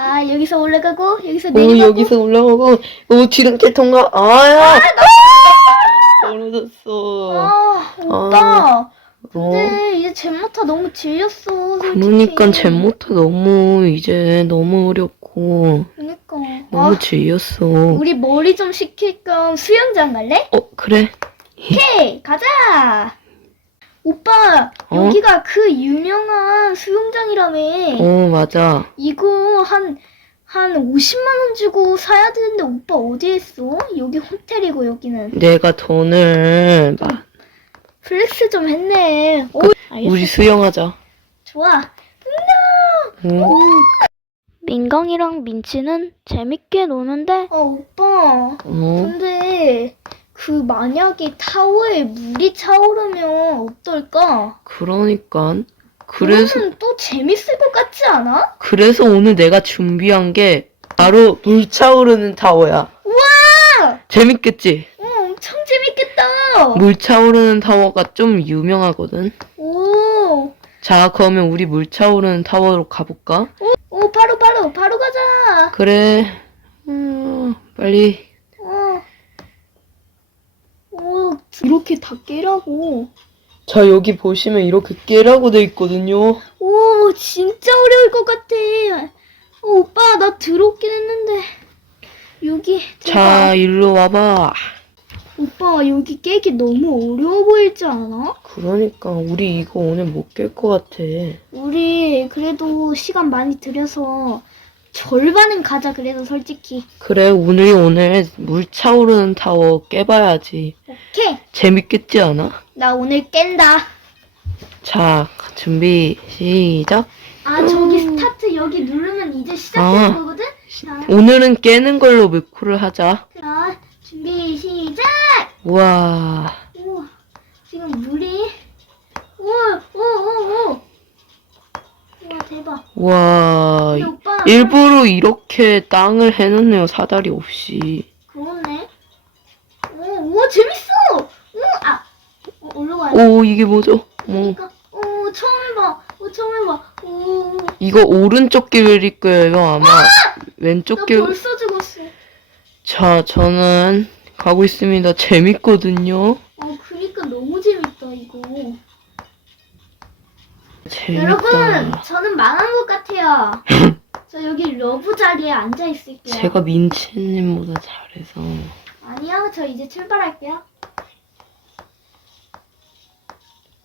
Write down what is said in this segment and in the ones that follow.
아 여기서 올라가고 여기서 오, 내려가고. 여기서 올라가고, 오, 지름길 통과. 아야! 떨어졌어. 아 오빠. 어, 근데 이제 잼모타 너무 질렸어. 솔직히. 그러니까 잼모타 너무, 이제 너무 어렵고, 그러니까. 너무 아, 질렸어. 우리 머리 좀 식힐 겸 수영장 갈래? 어, 그래. 오케이 가자. 오빠 어? 여기가 그 유명한 수영장이라며. 어, 맞아. 이거 한, 한 50만원 주고 사야 되는데 오빠 어디에 있어? 여기 호텔이고 여기는. 내가 돈을, 막, 플렉스 좀 했네. 오, 알겠어. 우리 수영하자. 좋아. 어? 민강이랑 민치는 재밌게 노는데? 어, 오빠. 어? 근데 그 만약에 타워에 물이 차오르면 어떨까? 그러니까. 그래서, 그러면 또 재밌을 것 같지 않아? 그래서 오늘 내가 준비한 게, 바로 물 차오르는 타워야. 우와! 재밌겠지? 어, 엄청 재밌겠다. 물 차오르는 타워가 좀 유명하거든. 오, 자, 그러면 우리 물 차오르는 타워로 가볼까? 오, 바로 바로 바로 가자. 그래. 음, 빨리. 어. 오, 이렇게 다 깨라고. 자, 여기 보시면 이렇게 깨라고 돼 있거든요. 오, 진짜 어려울 것 같아. 어, 오빠, 나 들었긴 했는데. 여기, 자, 제발. 일로 와봐. 오빠, 여기 깨기 너무 어려워 보이지 않아? 그러니까, 우리 이거 오늘 못 깰 것 같아. 우리 그래도 시간 많이 들여서 절반은 가자, 그래도 솔직히. 그래, 우리 오늘 물 차오르는 타워 깨봐야지. 오케이. 재밌겠지 않아? 나 오늘 깬다. 자, 준비, 시작. 아, 저기 스타트 여기 누르면 이제 시작되는 아. 거거든? 자, 오늘은 깨는 걸로 목표를 하자. 자, 준비, 시작! 우와. 오, 지금 물이, 오, 오, 오, 오. 대박. 근데 오빠, 일부러 이렇게 땅을 해놓네요, 사다리 없이. 그렇네. 오, 오, 재밌어! 오, 아, 어, 올라가야 돼. 오, 이게 뭐죠? 어, 그러니까, 오, 처음 해봐. 오, 처음 해봐. 오, 이거 오른쪽 길일 거예요, 아마. 왼쪽 나 길. 벌써 죽었어. 자, 저는 가고 있습니다. 재밌거든요. 어, 그니까 너무 재밌다, 이거. 재밌다. 여러분, 저는 망한 것 같아요. 저 여기 러브 자리에 앉아 있을게요. 제가 민치님보다 잘해서. 아니요, 저 이제 출발할게요.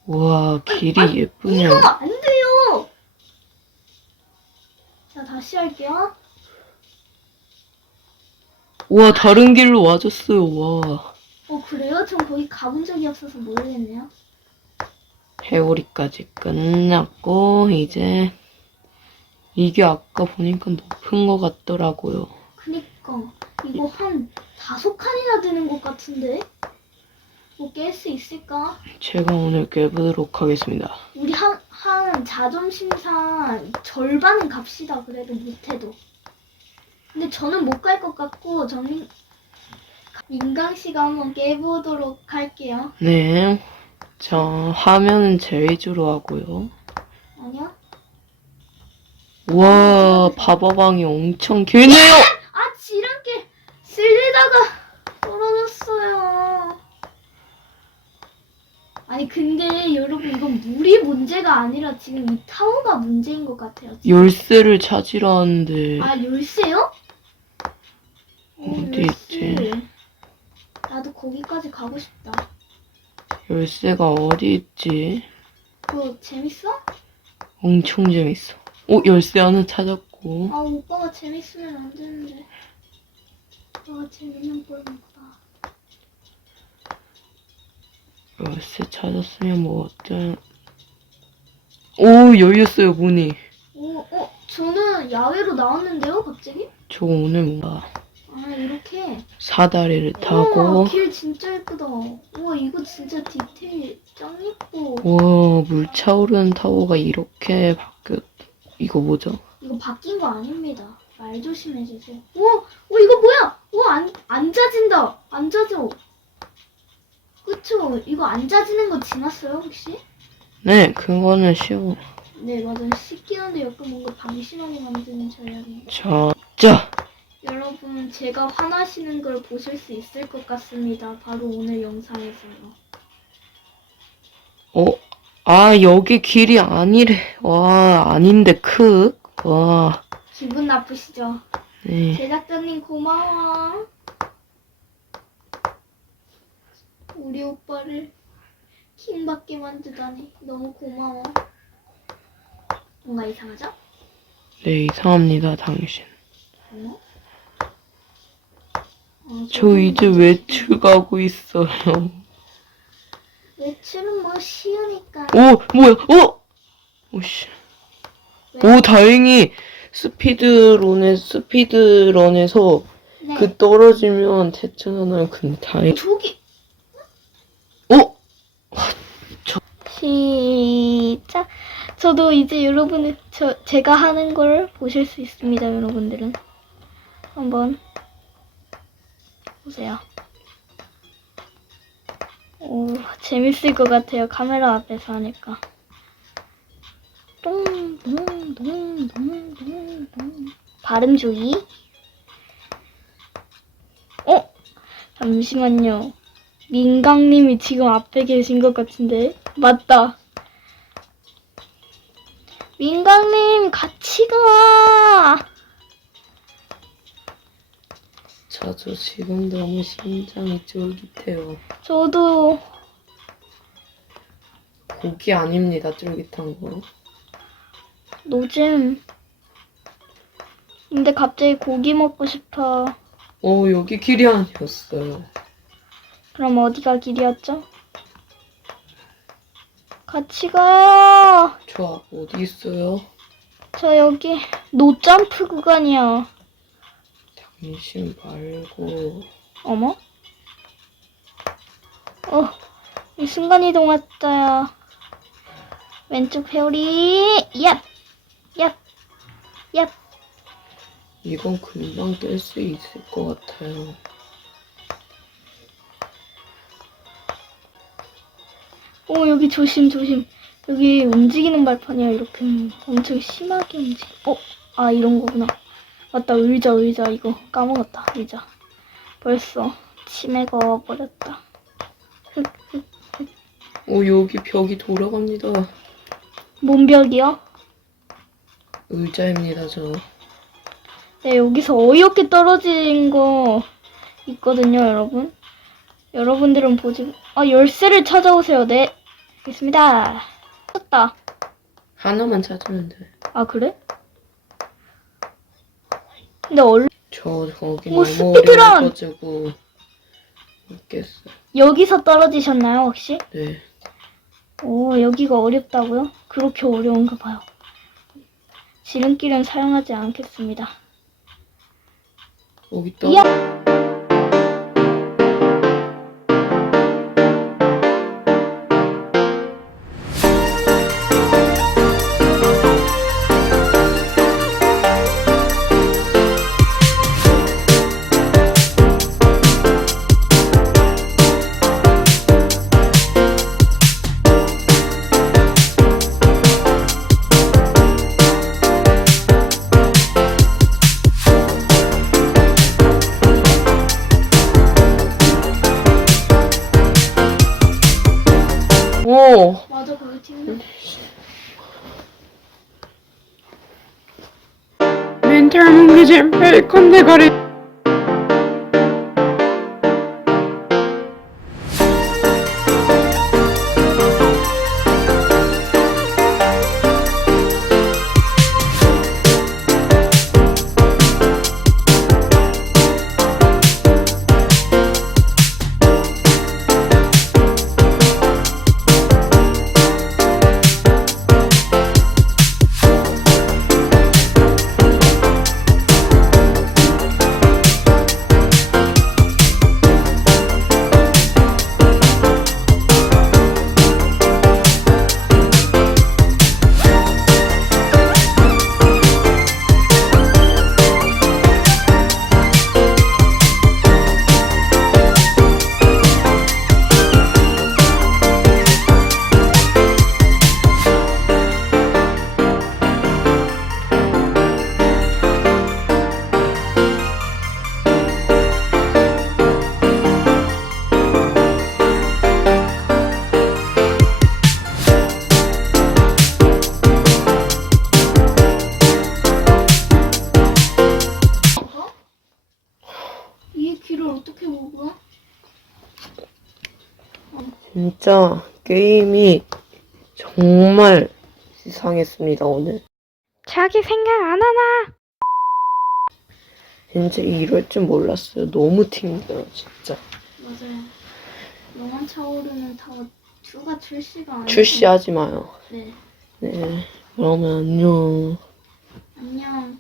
우와, 길이 예쁘네요. 이거 안 돼요. 자, 다시 할게요. 우와, 다른 길로 와줬어요, 와. 어, 그래요? 전 거기 가본 적이 없어서 모르겠네요. 회오리까지 끝났고, 이제. 이게 아까 보니까 높은 것 같더라고요. 그니까 이거 한 다섯 칸이나 되는 것 같은데? 뭐 깰 수 있을까? 제가 오늘 깨보도록 하겠습니다. 우리 한, 한 자존심상 절반은 갑시다. 그래도 못해도. 근데 저는 못 갈 것 같고 저는 민강 씨가 한번 깨보도록 할게요. 네. 자, 화면은 제 위주로 하고요. 아니요? 우와, 바바방이 엄청 길네요! 아 지름길 쓸리다가 떨어졌어요. 아니 근데 여러분 이건 물이 문제가 아니라 지금 이 타워가 문제인 것 같아요. 지금. 열쇠를 찾으라는데. 아 열쇠요? 어, 어디 있지? 나도 거기까지 가고 싶다. 열쇠가 어디 있지? 그거 재밌어? 엄청 재밌어. 오, 열쇠 하나 찾았고. 아 오빠가 재밌으면 안 되는데. 오빠가 재밌는 걸 봐. 열쇠 찾았으면 뭐 어때? 오, 열렸어요, 문이. 오, 어 저는 야외로 나왔는데요, 갑자기? 저 오늘 뭔가 아 이렇게. 사다리를 타고. 우와, 길 진짜 예쁘다. 우와, 이거 진짜 디테일 짱 예뻐. 와, 물 차오르는 타워가 이렇게 바뀌었, 이거 뭐죠? 이거 바뀐 거 아닙니다. 말 조심해 주세요. 우와, 어, 이거 뭐야? 우와, 안, 안 젖진다. 안 젖어. 그쵸? 이거 안 젖는 거 지났어요, 혹시? 네, 그거는 쉬워. 네 맞아 씻기는데 약간 뭔가 방심하게 만드는 전략이. 자, 자. 여러분 제가 화나시는 걸 보실 수 있을 것 같습니다. 바로 오늘 영상에서요. 어, 아, 여기 길이 아니래. 와, 아닌데, 크. 와, 기분 나쁘시죠? 네. 제작자님 고마워. 우리 오빠를 킹받게 만들다니 너무 고마워. 뭔가 이상하죠? 네, 이상합니다, 당신. 어, 저 이제 외출 가고 있어요. 외출은 뭐 쉬우니까. 오, 뭐야, 어? 오씨. 오, 다행히 스피드런에, 스피드런에서 네. 그 떨어지면 대천하나요? 근데 다행, 저기 어? 시작. 저도 이제 여러분을 저 제가 하는 걸 보실 수 있습니다, 여러분들은. 한번 보세요. 오, 재밌을 것 같아요. 카메라 앞에서 하니까. 똥똥똥똥똥똥 발음 주의. 어? 잠시만요. 민강님이 지금 앞에 계신 것 같은데 맞다. 민강님 같이 가. 저, 저 지금 너무 심장이 쫄깃해요. 저도 고기 아닙니다, 쫄깃한 거. 노잼. 근데 갑자기 고기 먹고 싶어. 어, 여기 길이 아니었어요. 그럼 어디가 길이었죠? 같이 가요. 저 어디 있어요? 저 여기 노점프 구간이야. 당신 말고. 어머? 어, 이 순간이동 왔어요. 왼쪽 회오리, 얍! 얍! 얍! 이건 금방 뗄 수 있을 것 같아요. 오, 여기 조심, 조심. 여기 움직이는 발판이야, 이렇게. 엄청 심하게 움직 어? 아, 이런 거구나. 맞다, 의자, 의자, 이거. 까먹었다, 의자. 벌써 치매가 와버렸다. 오, 여기 벽이 돌아갑니다. 몸벽이요? 의자입니다, 저. 네, 여기서 어이없게 떨어진 거 있거든요, 여러분. 여러분들은 보지, 아, 열쇠를 찾아오세요. 네. 알겠습니다. 찾다. 하나만 찾으면 돼. 아, 그래? 근데 얼, 저 거기 오, 너무 스피드런! 어려워가지고 못. 여기서 떨어지셨나요, 혹시? 네. 오, 여기가 어렵다고요? 그렇게 어려운가 봐요. 지름길은 사용하지 않겠습니다. 여기 있다. 야! everybody. 진짜 게임이 정말 이상했습니다, 오늘. 자기 생각 안 하나? 진짜 이럴 줄 몰랐어요. 너무 힘들어, 진짜. 맞아요. 영원 차오르는 타워 2가 출시가 안 출시하지 마요. 네. 네. 그러면 안녕. 안녕.